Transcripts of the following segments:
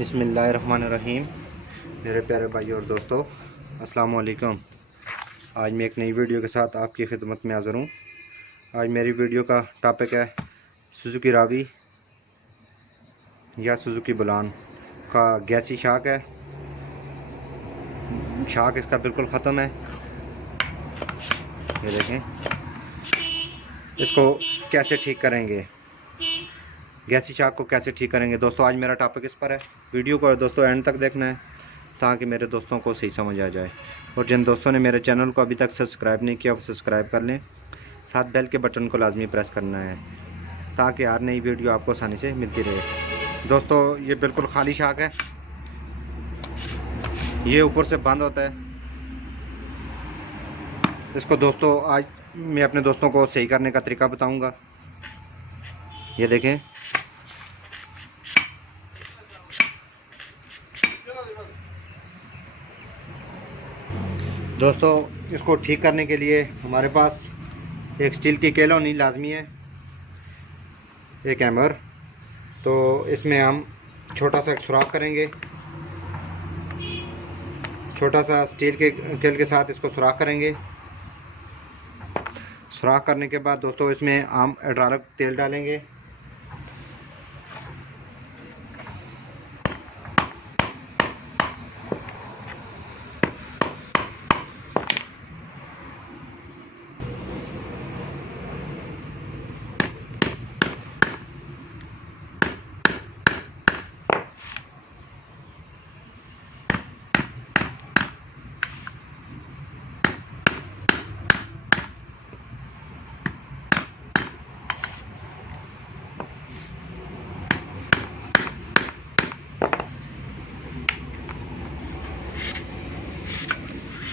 बिस्मिल्लाहिर्रहमानिर्रहीम। मेरे प्यारे भाई और दोस्तों, अस्सलाम वालेकुम। आज मैं एक नई वीडियो के साथ आपकी खिदमत में हाज़िर हूँ। आज मेरी वीडियो का टॉपिक है सुजुकी रावी या सुजुकी बुलान का गैसी शाक है। शाक इसका बिल्कुल ख़त्म है, ये देखें। इसको कैसे ठीक करेंगे, गैसी शाक को कैसे ठीक करेंगे दोस्तों, आज मेरा टॉपिक इस पर है। वीडियो को दोस्तों एंड तक देखना है ताकि मेरे दोस्तों को सही समझ आ जाए। और जिन दोस्तों ने मेरे चैनल को अभी तक सब्सक्राइब नहीं किया वो सब्सक्राइब कर लें, साथ बेल के बटन को लाजमी प्रेस करना है ताकि हर नई वीडियो आपको आसानी से मिलती रहे। दोस्तों ये बिल्कुल खाली शाक है, ये ऊपर से बंद होता है। इसको दोस्तों आज मैं अपने दोस्तों को सही करने का तरीका बताऊंगा। ये देखें, दोस्तों इसको ठीक करने के लिए हमारे पास एक स्टील की केल होनी लाजमी है, एक हैमर। तो इसमें हम छोटा सा सुराख करेंगे, छोटा सा स्टील के केल के साथ इसको सुराख करेंगे। सुराख करने के बाद दोस्तों इसमें हम हाइड्रोलिक तेल डालेंगे।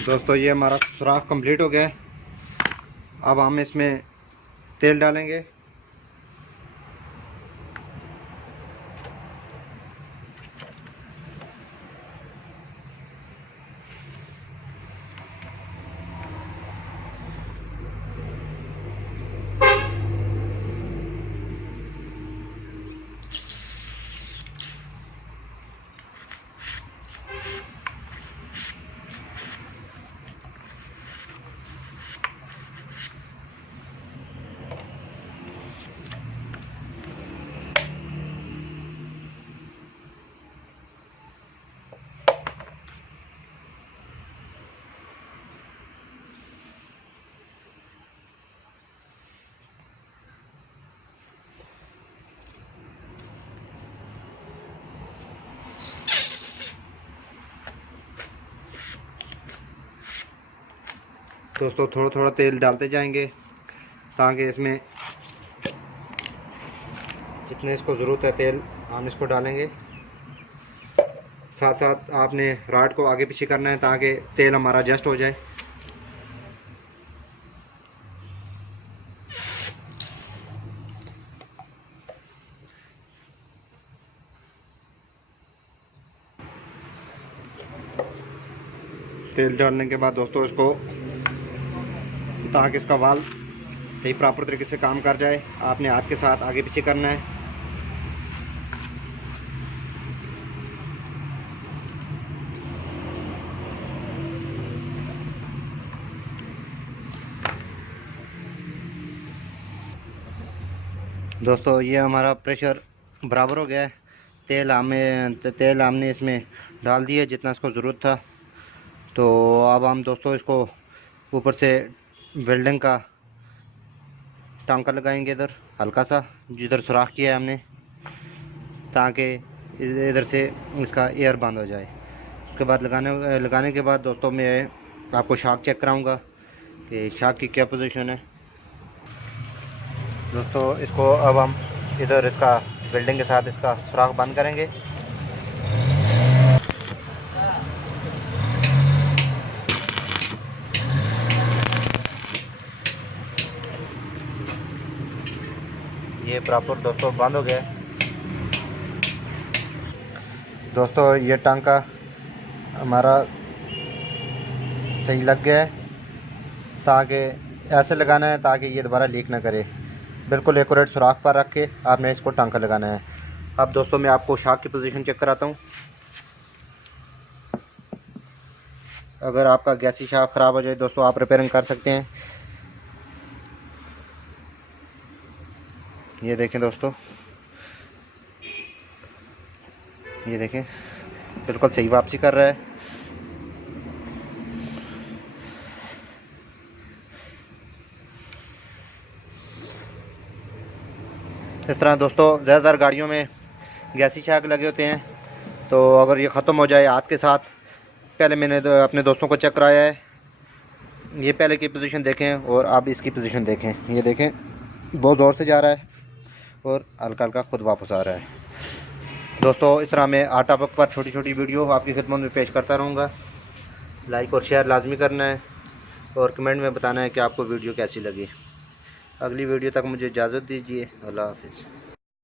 दोस्तों ये हमारा सुराख कंप्लीट हो गया है। अब हम इसमें तेल डालेंगे। दोस्तों थोड़ा थोड़ा तेल डालते जाएंगे ताकि इसमें जितने इसको ज़रूरत है तेल हम इसको डालेंगे। साथ साथ आपने राड को आगे पीछे करना है ताकि तेल हमारा एडजस्ट हो जाए। तेल डालने के बाद दोस्तों इसको, ताकि इसका वाल सही प्रॉपर तरीके से काम कर जाए, आपने हाथ के साथ आगे पीछे करना है। दोस्तों ये हमारा प्रेशर बराबर हो गया है। तेल हमने इसमें डाल दिया जितना इसको ज़रूरत था। तो अब हम दोस्तों इसको ऊपर से वेल्डिंग का टांका लगाएंगे इधर हल्का सा, जिधर सुराख किया है हमने, ताकि इधर से इसका एयर बंद हो जाए। उसके बाद लगाने के बाद दोस्तों मैं आपको शाक चेक कराऊंगा कि शाक की क्या पोजीशन है। दोस्तों इसको अब हम इधर इसका वेल्डिंग के साथ इसका सुराख बंद करेंगे। ये प्रॉपर दोस्तों बंद हो गया है। दोस्तों ये टांका हमारा सही लग गया है, ताकि ऐसे लगाना है ताकि ये दोबारा लीक ना करे। बिल्कुल एक्यूरेट सुराख पर रख के आपने इसको टांका लगाना है। अब दोस्तों मैं आपको शाक की पोजीशन चेक कराता हूँ। अगर आपका गैसी शाक ख़राब हो जाए दोस्तों, आप रिपेयरिंग कर सकते हैं। ये देखें दोस्तों, ये देखें बिल्कुल सही वापसी कर रहा है। इस तरह दोस्तों ज़्यादातर गाड़ियों में गैसी शाक लगे होते हैं, तो अगर ये ख़त्म हो जाए हाथ के साथ, पहले मैंने अपने दोस्तों को चेक कराया है। ये पहले की पोजीशन देखें और अब इसकी पोजीशन देखें। ये देखें बहुत ज़ोर से जा रहा है और हल्का हल्का खुद वापस आ रहा है। दोस्तों इस तरह मैं आटा पक पर छोटी छोटी वीडियो आपकी खिदमत में पेश करता रहूँगा। लाइक और शेयर लाजमी करना है और कमेंट में बताना है कि आपको वीडियो कैसी लगी। अगली वीडियो तक मुझे इजाज़त दीजिए। अल्लाह हाफ़िज़।